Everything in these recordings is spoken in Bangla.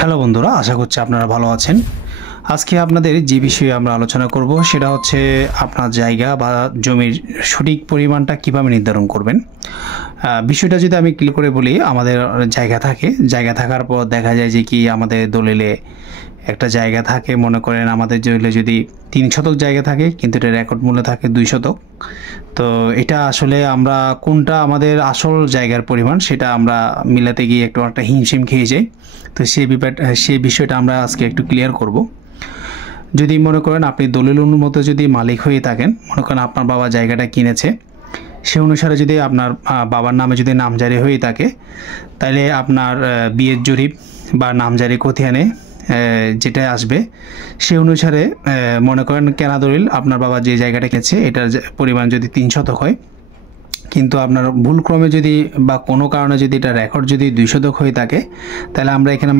হ্যালো বন্ধুরা, আশা করছি আপনারা ভালো আছেন। আজকে আপনাদের যে বিষয়ে আমরা আলোচনা করব সেটা হচ্ছে আপনার জায়গা বা জমির সঠিক পরিমাণটা কিভাবে নির্ধারণ করবেন। বিষয়টা যদি আমি ক্লিয়ার করে বলি, আমাদের জায়গা থাকে, জায়গা থাকার পর দেখা যায় যে কি আমাদের দলিলে একটা জায়গা থাকে, মনে করেন আমাদের দলিলে যদি 3 শতক জায়গা থাকে কিন্তু এটা রেকর্ড মূল্য থাকে 2 শতক। তো এটা আসলে আমরা কোনটা আমাদের আসল জায়গার পরিমাণ সেটা আমরা মিলাতে গিয়ে একটা হিমশিম খেয়ে যাই। তো সেই বিষয়টা আমরা আজকে একটু ক্লিয়ার করব। যদি মনে করেন আপনি দলিল অনুমতে যদি মালিক হয়ে থাকেন, মনে করেন আপনার বাবা জায়গাটা কিনেছে, সে অনুসারে যদি আপনার বাবার নামে যদি নামজারি হয়ে থাকে, তাহলে আপনার বিয়ের জরিপ বা নামজারি খতিয়ানে যেটা আসবে সে অনুসারে মনে করেন কেনা দলিল আপনার বাবা যে জায়গাটা কিনেছে এটার পরিমাণ যদি 3 শতক হয়, কিন্তু আপনার ভুলক্রমে যদি বা কোনো কারণে যদি এটা রেকর্ড যদি 2 শতক হয়ে থাকে, তাহলে আমরা এখানে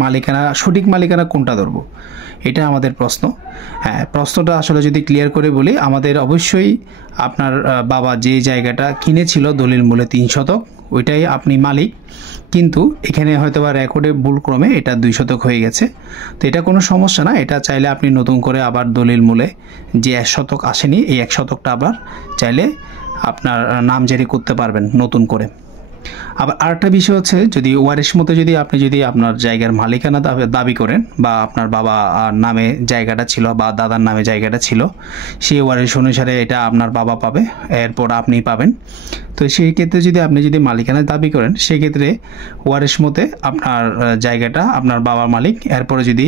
সঠিক মালিকানা কোনটা ধরবো, এটা আমাদের প্রশ্ন। হ্যাঁ, প্রশ্নটা আসলে যদি ক্লিয়ার করে বলি, আমাদের অবশ্যই আপনার বাবা যে জায়গাটা কিনেছিল দলিল মূল্যে 3 শতক, ওইটাই আপনি মালিক, কিন্তু এখানে হয়তো বা রেকর্ডে ভুলক্রমে এটা 2 শতক হয়ে গেছে। তো এটা কোনো সমস্যা না, এটা চাইলে আপনি নতুন করে আবার দলিল মূল্যে যে 1 শতক আসেনি এই 1 শতকটা আবার চাইলে আপনার নামজারি করতে পারবেন নতুন করে। আবার আরেকটা বিষয় হচ্ছে, যদি ওয়ারিশ মতে যদি আপনি আপনার জায়গার মালিকানা দাবি করেন বা আপনার বাবা নামে জায়গাটা ছিল বা দাদার নামে জায়গাটা ছিল, সেই ওয়ারিশ অনুসারে এটা আপনার বাবা পাবে, এরপর আপনি পাবেন। তো সেই ক্ষেত্রে যদি আপনি মালিকানা দাবি করেন, সেক্ষেত্রে ওয়ারিশ মতে আপনার জায়গাটা আপনার বাবার মালিক, এরপরে যদি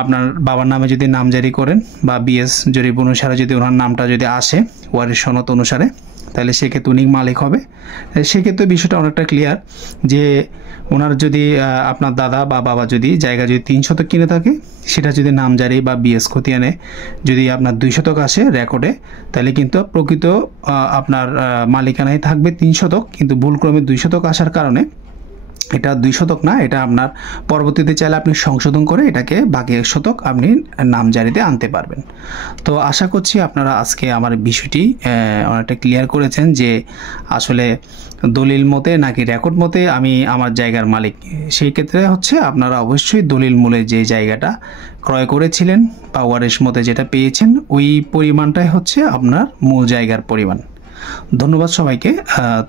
আপনার বাবার নামে যদি নামজারি করেন বা বিএস জরিপ অনুসারে যদি ওনার নামটা যদি আসে ওয়ারিশ সনদ অনুসারে, তাহলে সেক্ষেত্রে উনি মালিক হবে। সেক্ষেত্রে বিষয়টা অনেকটা ক্লিয়ার যে ওনার যদি আপনার দাদা বা বাবা যদি জায়গা যদি 3 শতক কিনে থাকে, সেটা যদি নামজারি বা বিএস খতিয়ানে যদি আপনার 2 শতক আসে রেকর্ডে, তাহলে কিন্তু প্রকৃত আপনার মালিকানায় থাকবে 3 শতক, কিন্তু ভুলক্রমে 2 শতক আসার কারণে এটা 2 শতক না, এটা আপনার পরবর্তীতে চাইলে আপনি সংশোধন করে এটাকে বাকি 1 শতক আপনি নামজারিতে আনতে পারবেন। তো আশা করছি আপনারা আজকে আমার বিষয়টি অনেকটা ক্লিয়ার করেছেন যে আসলে দলিল মতে নাকি রেকর্ড মতে আমি আমার জায়গার মালিক। সেই ক্ষেত্রে হচ্ছে আপনারা অবশ্যই দলিল মূলে যে জায়গাটা ক্রয় করেছিলেন বা ওয়ারিশ মতে যেটা পেয়েছেন ওই পরিমাণটাই হচ্ছে আপনার মূল জায়গার পরিমাণ। ধন্যবাদ সবাইকে।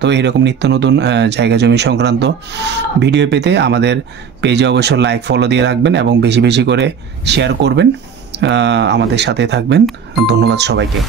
তো এরকম নিত্য নতুন জায়গা জমি সংক্রান্ত ভিডিও পেতে আমাদের পেজে অবশ্যই লাইক ফলো দিয়ে রাখবেন এবং বেশি বেশি করে শেয়ার করবেন, আমাদের সাথে থাকবেন। ধন্যবাদ সবাইকে।